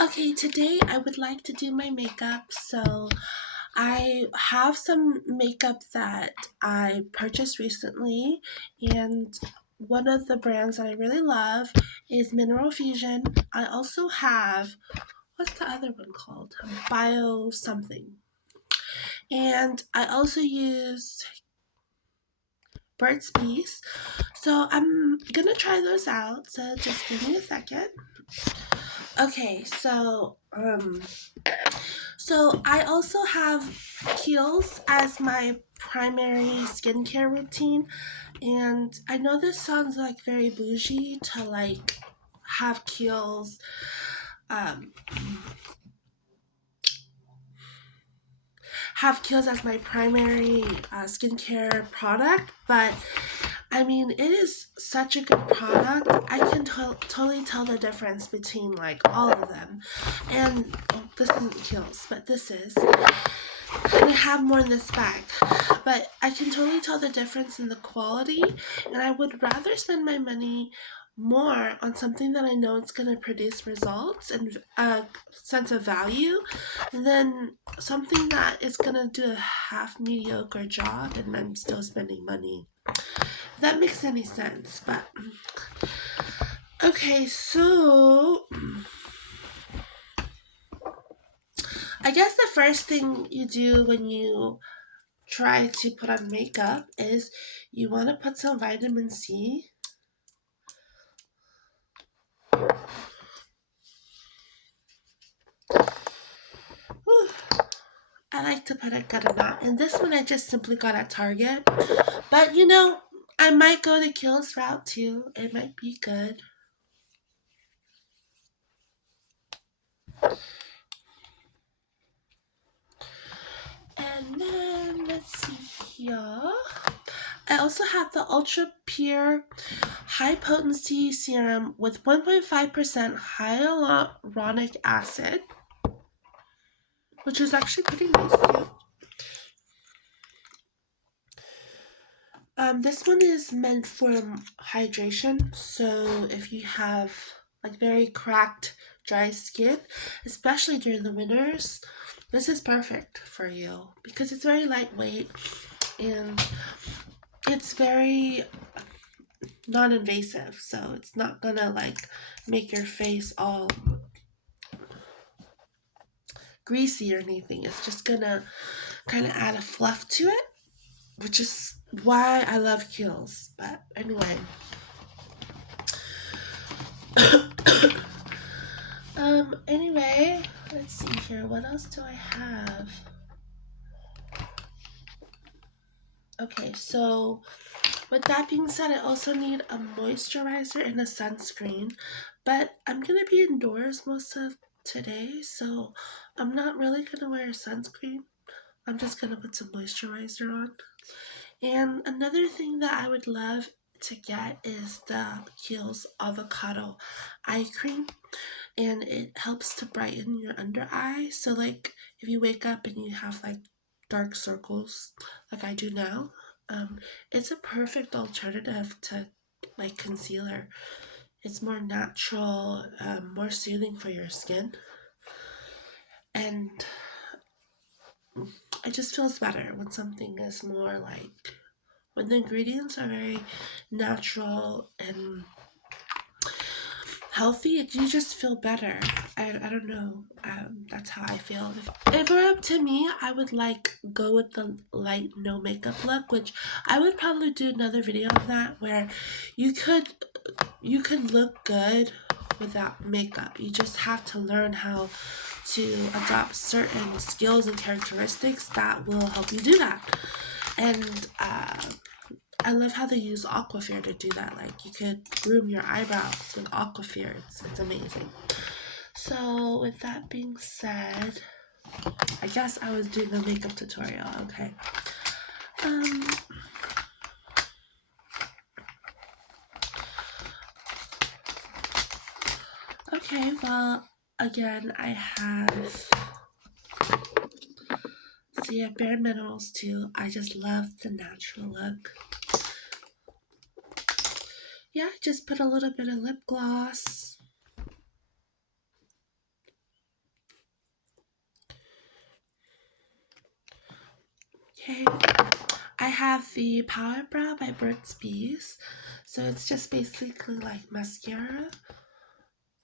Okay, today I would like to do my makeup. So I have some makeup that I purchased recently, and one of the brands that I really love is Mineral Fusion. I also have, what's the other one called? Bio something. And I also use Burt's Bees. So I'm gonna try those out. So just give me a second. Okay, so I also have Kiehl's as my primary skincare routine, and I know this sounds like very bougie to like have um, Kiehl's as my primary skincare product, but I mean, it is such a good product. I can totally tell the difference between like all of them. And oh, this isn't Kiehl's, but this is. And I have more in this bag. But I can totally tell the difference in the quality, and I would rather spend my money more on something that I know it's going to produce results and a sense of value than something that is going to do a half mediocre job and I'm still spending money. If that makes any sense. But okay, so I guess the first thing you do when you try to put on makeup is you want to put some vitamin C. Whew. I like to put a good amount. And this one I just simply got at Target. But I might go the Kiehl's route too. It might be good. And then let's see here. I also have the Ultra Pure High Potency Serum with 1.5% hyaluronic acid, which is actually pretty nice too. This one is meant for hydration, so if you have like very cracked, dry skin, especially during the winters, this is perfect for you because it's very lightweight and it's very non-invasive, so it's not gonna like make your face all greasy or anything. It's just gonna kind of add a fluff to it, which is why I love Kiehl's. But anyway, anyway, let's see here. What else do I have? Okay, so with that being said, I also need a moisturizer and a sunscreen, but I'm gonna be indoors most of today, so I'm not really gonna wear sunscreen. I'm just gonna put some moisturizer on. And another thing that I would love to get is the Kiehl's avocado eye cream, and it helps to brighten your under eye. So like if you wake up and you have like dark circles like I do now, it's a perfect alternative to like concealer. It's more natural, more soothing for your skin, and it just feels better when something is more like when the ingredients are very natural and healthy, you just feel better. I don't know. That's how I feel. If it were up to me, I would like go with the light no makeup look, which I would probably do another video on that where you could you could look good without makeup. You just have to learn how to adopt certain skills and characteristics that will help you do that. And I love how they use Aquaphor to do that. Like you could groom your eyebrows with Aquaphor. It's amazing. So with that being said, I guess I was doing a makeup tutorial. Okay. Um. Okay. Well, again, I have. So yeah, Bare Minerals too. I just love the natural look. Yeah, just put a little bit of lip gloss. Okay, I have the Power Brow by Burt's Bees. So it's just basically like mascara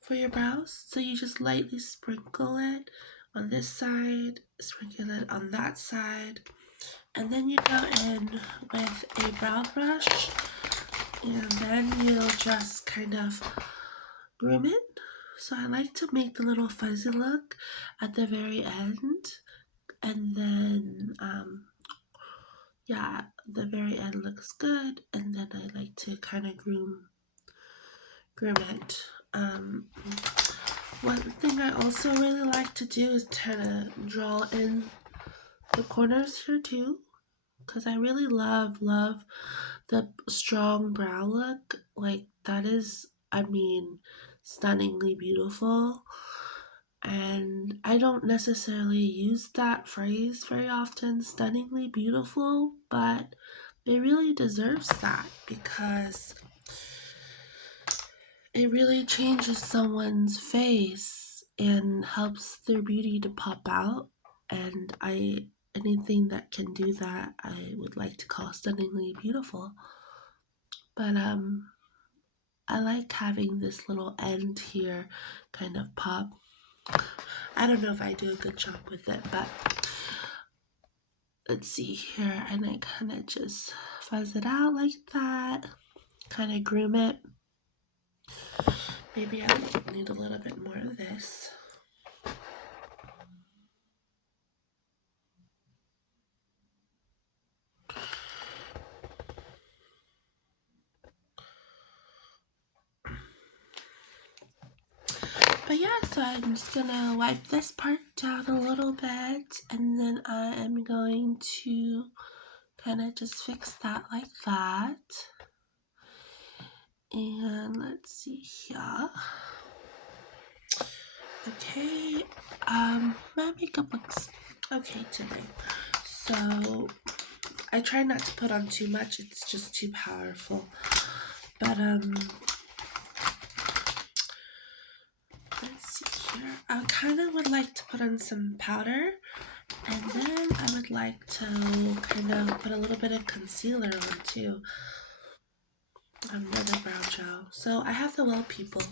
for your brows. So you just lightly sprinkle it on this side, sprinkle it on that side, and then you go in with a brow brush, and then you'll just kind of groom it. So I like to make the little fuzzy look at the very end, and then yeah, the very end looks good, and then I like to kind of groom it. One thing I also really like to do is kind of draw in the corners here too, because I really love the strong brow look. Like that is, I mean, stunningly beautiful. And I don't necessarily use that phrase very often, stunningly beautiful, but it really deserves that because it really changes someone's face and helps their beauty to pop out. And anything that can do that, I would like to call stunningly beautiful. But I like having this little end here kind of pop. I don't know if I do a good job with it, but let's see here. And I kind of just fuzz it out like that, kind of groom it. Maybe I need a little bit more of this. But yeah, so I'm just gonna wipe this part down a little bit, and then I am going to kind of just fix that like that. And let's see here. Okay, my makeup looks okay today. So I try not to put on too much, it's just too powerful. But let's see here. I kind of would like to put on some powder, and then I would like to kind of put a little bit of concealer on too. Another brow gel. So I have the Well People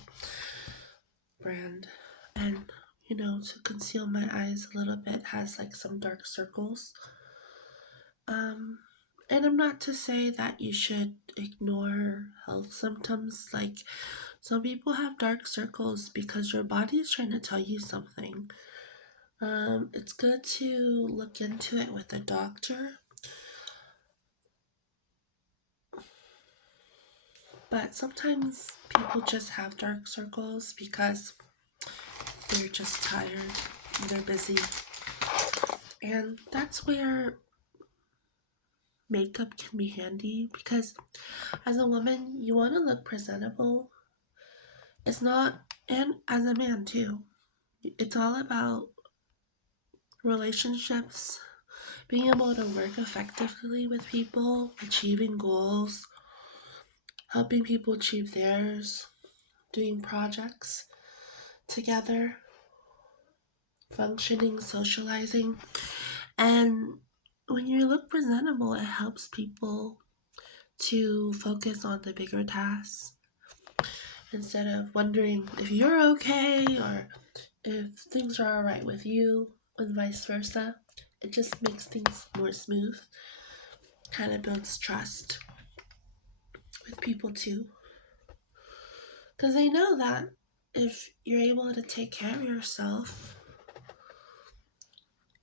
brand, and you know, to conceal my eyes a little bit, has like some dark circles. And I'm not to say that you should ignore health symptoms. Like some people have dark circles because your body is trying to tell you something. It's good to look into it with a doctor. But sometimes people just have dark circles because they're just tired, they're busy. And that's where makeup can be handy because as a woman, you want to look presentable. It's not, and as a man too, it's all about relationships, being able to work effectively with people, achieving goals, helping people achieve theirs, doing projects together, functioning, socializing. And when you look presentable, it helps people to focus on the bigger tasks instead of wondering if you're okay or if things are all right with you, and vice versa. It just makes things more smooth, kind of builds trust with people too. Because they know that if you're able to take care of yourself,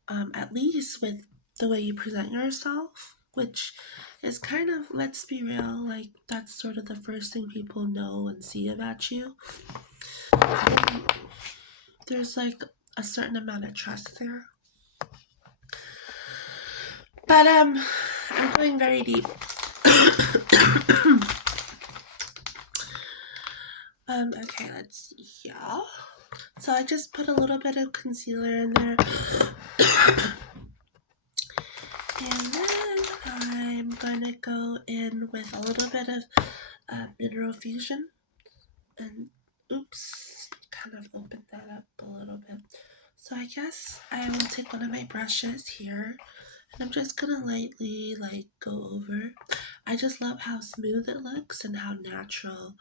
at least with the way you present yourself, which is kind of, let's be real, like that's sort of the first thing people know and see about you. There's like a certain amount of trust there. But I'm going very deep. Okay, let's see here. So I just put a little bit of concealer in there. And then I'm gonna go in with a little bit of Mineral Fusion. And oops, kind of opened that up a little bit. So I guess I will take one of my brushes here I'm just gonna lightly like go over. I just love how smooth it looks and how natural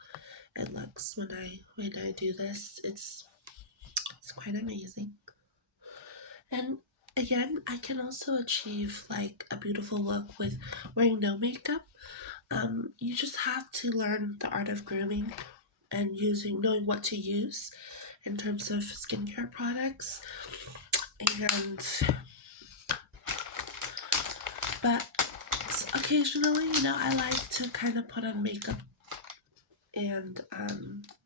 it looks when I do this. It's quite amazing. And again, I can also achieve like a beautiful look with wearing no makeup. You just have to learn the art of grooming and knowing what to use in terms of skincare products. And but occasionally, I like to kind of put on makeup and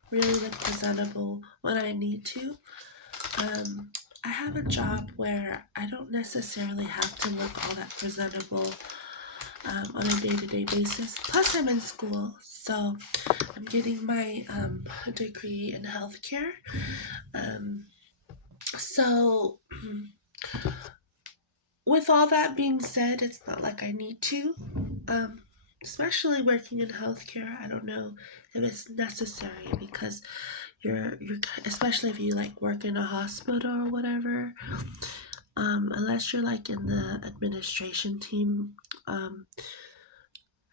really look presentable when I need to. Um, I have a job where I don't necessarily have to look all that presentable on a day-to-day basis. Plus, I'm in school, so I'm getting my degree in healthcare. Um, so, with all that being said, it's not like I need to. Um, Especially working in healthcare, I don't know if it's necessary because you're especially if you like work in a hospital or whatever. Unless you're like in the administration team, um,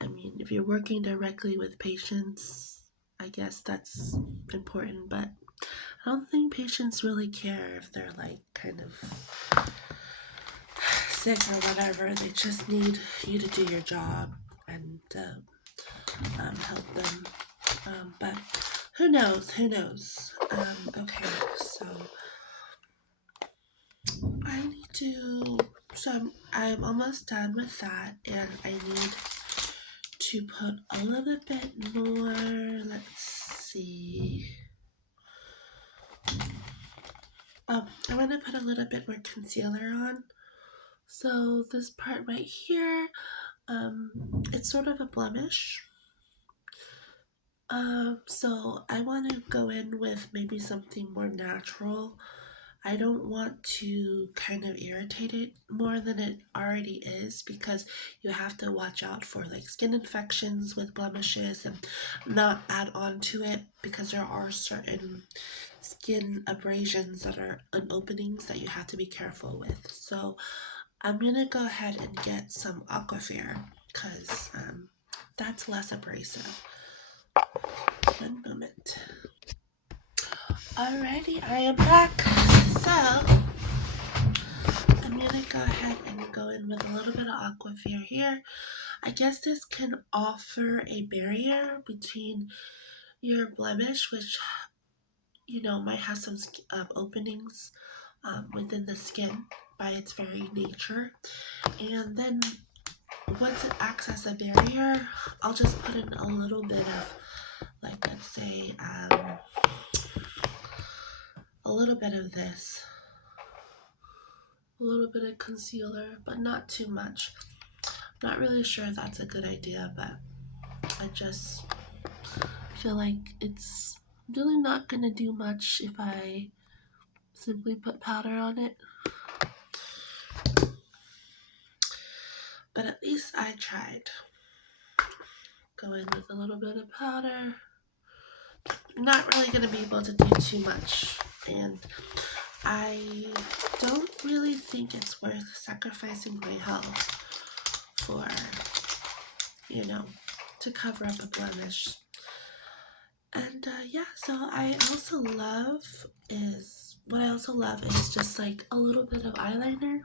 I mean, if you're working directly with patients, I guess that's important, but I don't think patients really care if they're like kind of sick or whatever. They just need you to do your job and help them. But who knows? Who knows? Okay, so I need to. So I'm almost done with that, and I need to put a little bit more. Let's see. I'm gonna put a little bit more concealer on. So this part right here, it's sort of a blemish. So I want to go in with maybe something more natural. I don't want to kind of irritate it more than it already is because you have to watch out for like skin infections with blemishes and not add on to it because there are certain skin abrasions that are and openings that you have to be careful with. So I'm gonna go ahead and get some Aquaphor because that's less abrasive. One moment. Alrighty, I am back. So I'm gonna go ahead and go in with a little bit of Aquaphor here. I guess this can offer a barrier between your blemish, which might have some openings within the skin by its very nature, and then once it acts as a barrier, I'll just put in a little bit of, like, let's say, a little bit of this, a little bit of concealer, but not too much. Not really sure if that's a good idea, but I just feel like it's really not gonna do much if I simply put powder on it. But at least I tried. Go in with a little bit of powder. Not really gonna be able to do too much, and I don't really think it's worth sacrificing my health for, to cover up a blemish. And yeah, so what I also love is just like a little bit of eyeliner.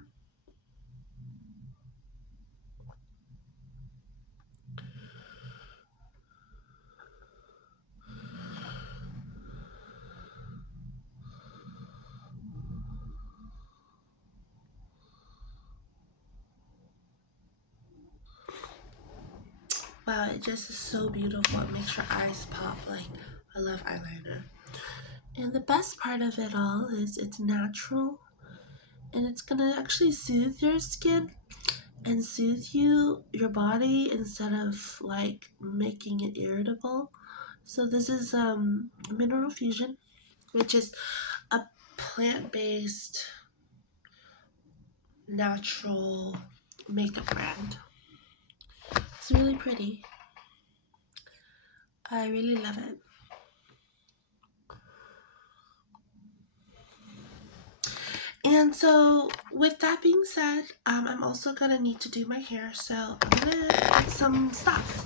Wow, it just is so beautiful. It makes your eyes pop. Like, I love eyeliner. And the best part of it all is it's natural and it's gonna actually soothe your skin and soothe your body instead of like making it irritable. So this is Mineral Fusion, which is a plant-based natural makeup brand. It's really pretty. I really love it. And so, with that being said, I'm also gonna need to do my hair, so I'm gonna get some stuff.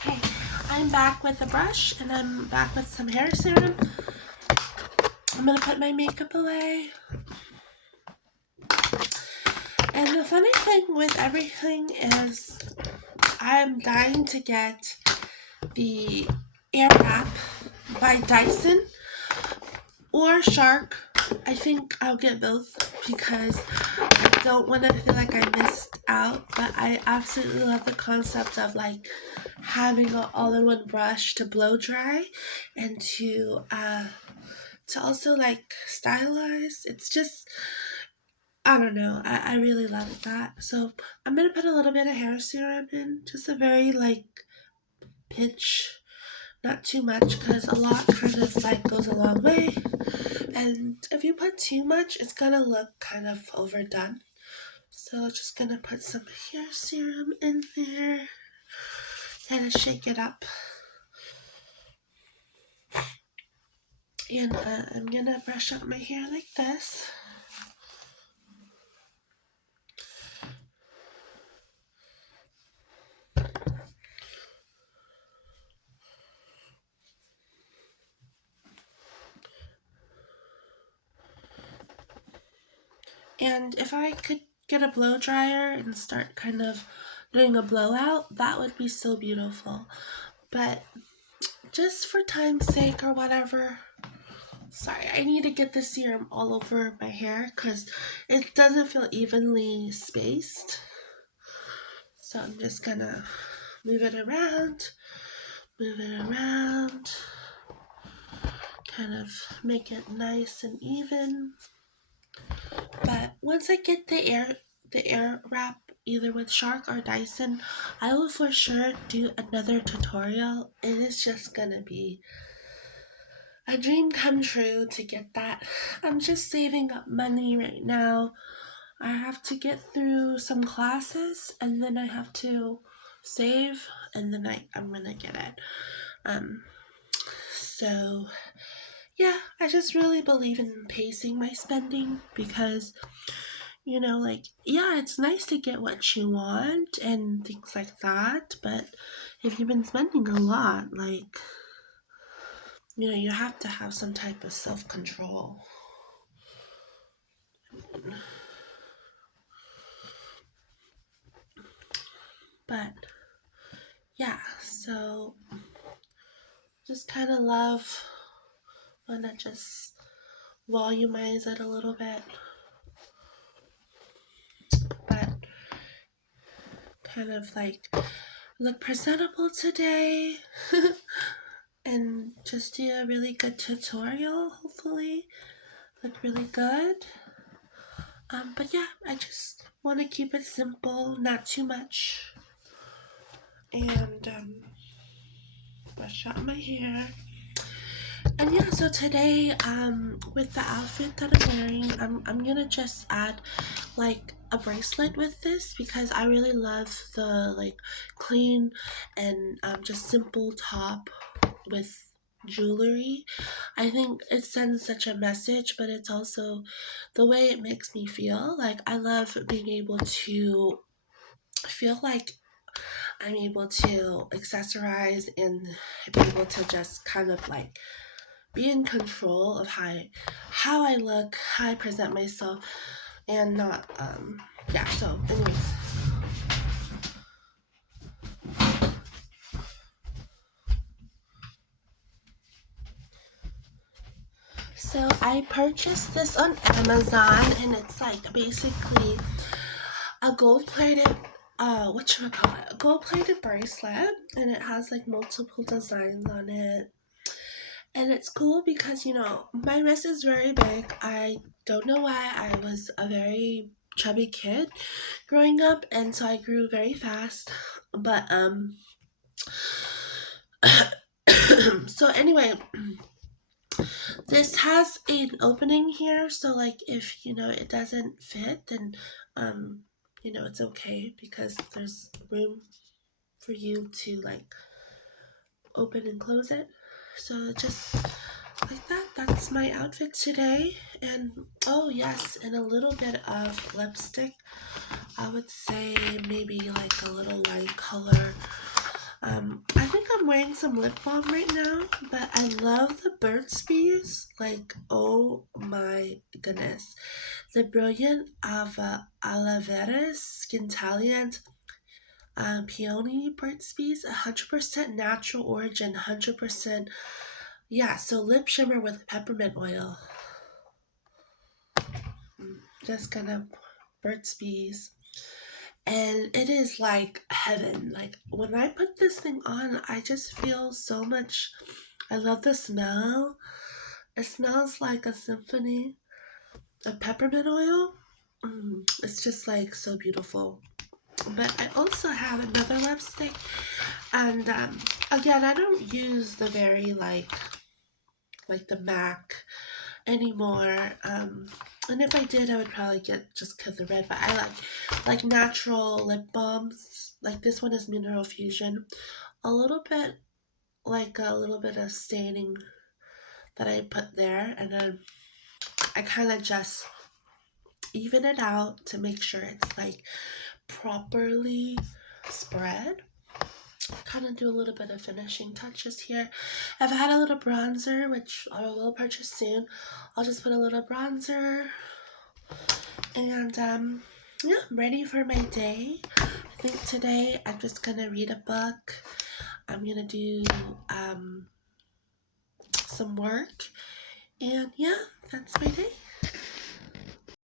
Okay, I'm back with a brush and I'm back with some hair serum. I'm gonna put my makeup away. And the funny thing with everything is I'm dying to get the Air Wrap by Dyson or Shark. I think I'll get both because I don't want to feel like I missed out. But I absolutely love the concept of like having an all-in-one brush to blow dry and to also like stylize. It's just I don't know. I really love that. So I'm gonna put a little bit of hair serum in, just a very like pinch, not too much, because a lot kind of like goes a long way. And if you put too much, it's gonna look kind of overdone. So just gonna put some hair serum in there, kind of shake it up, and I'm gonna brush out my hair like this. And if I could get a blow dryer and start kind of doing a blowout, that would be so beautiful. But just for time's sake or whatever, sorry, I need to get the serum all over my hair because it doesn't feel evenly spaced. So I'm just gonna move it around, kind of make it nice and even. But once I get the air wrap either with Shark or Dyson, I will for sure do another tutorial. It is just gonna be a dream come true to get that. I'm just saving up money right now. I have to get through some classes and then I have to save and then I'm gonna get it. Um so yeah, I just really believe in pacing my spending because like, yeah, it's nice to get what you want and things like that, but if you've been spending a lot, like, you have to have some type of self control. But yeah, so just kind of love when I just volumize it a little bit, but kind of like look presentable today and just do a really good tutorial, hopefully. Look really good. But yeah, I just want to keep it simple, not too much. And brush out my hair. And yeah, so today, with the outfit that I'm wearing, I'm gonna just add like a bracelet with this because I really love the like clean and just simple top with jewelry. I think it sends such a message, but it's also the way it makes me feel. Like I love being able to feel like I'm able to accessorize and be able to just kind of like be in control of how I look, how I present myself, and not yeah. So, anyways, so I purchased this on Amazon, and it's like basically a gold-plated a gold-plated bracelet, and it has like multiple designs on it. And it's cool because my wrist is very big. I don't know why I was a very chubby kid growing up, and so I grew very fast. But so anyway, this has an opening here, so like if it doesn't fit, then um it's okay because there's room for you to like open and close it. So just like that, that's my outfit today. And oh yes, and a little bit of lipstick. I would say maybe like a little light color. I think I'm wearing some lip balm right now, but I love the Burt's Bees. Like, oh my goodness. The Brilliant Aloe Vera Skintalliant Peony Burt's Bees, 100% natural origin, 100%. Yeah, so lip shimmer with peppermint oil. Just gonna Burt's Bees. And it is like heaven. Like when I put this thing on, I just feel so much. I love the smell. It smells like a symphony of peppermint oil. It's just like so beautiful. But I also have another lipstick, and again, I don't use the very like the MAC anymore. And if I did, I would probably get the red. But I like natural lip balms. Like this one is Mineral Fusion. A little bit like a little bit of staining that I put there, and then I kind of just even it out to make sure it's like properly spread. Kind of do a little bit of finishing touches here. I've had a little bronzer, which I will purchase soon. I'll just put a little bronzer, and yeah, I'm ready for my day. I think today I'm just gonna read a book. I'm gonna do some work, and yeah, that's my day.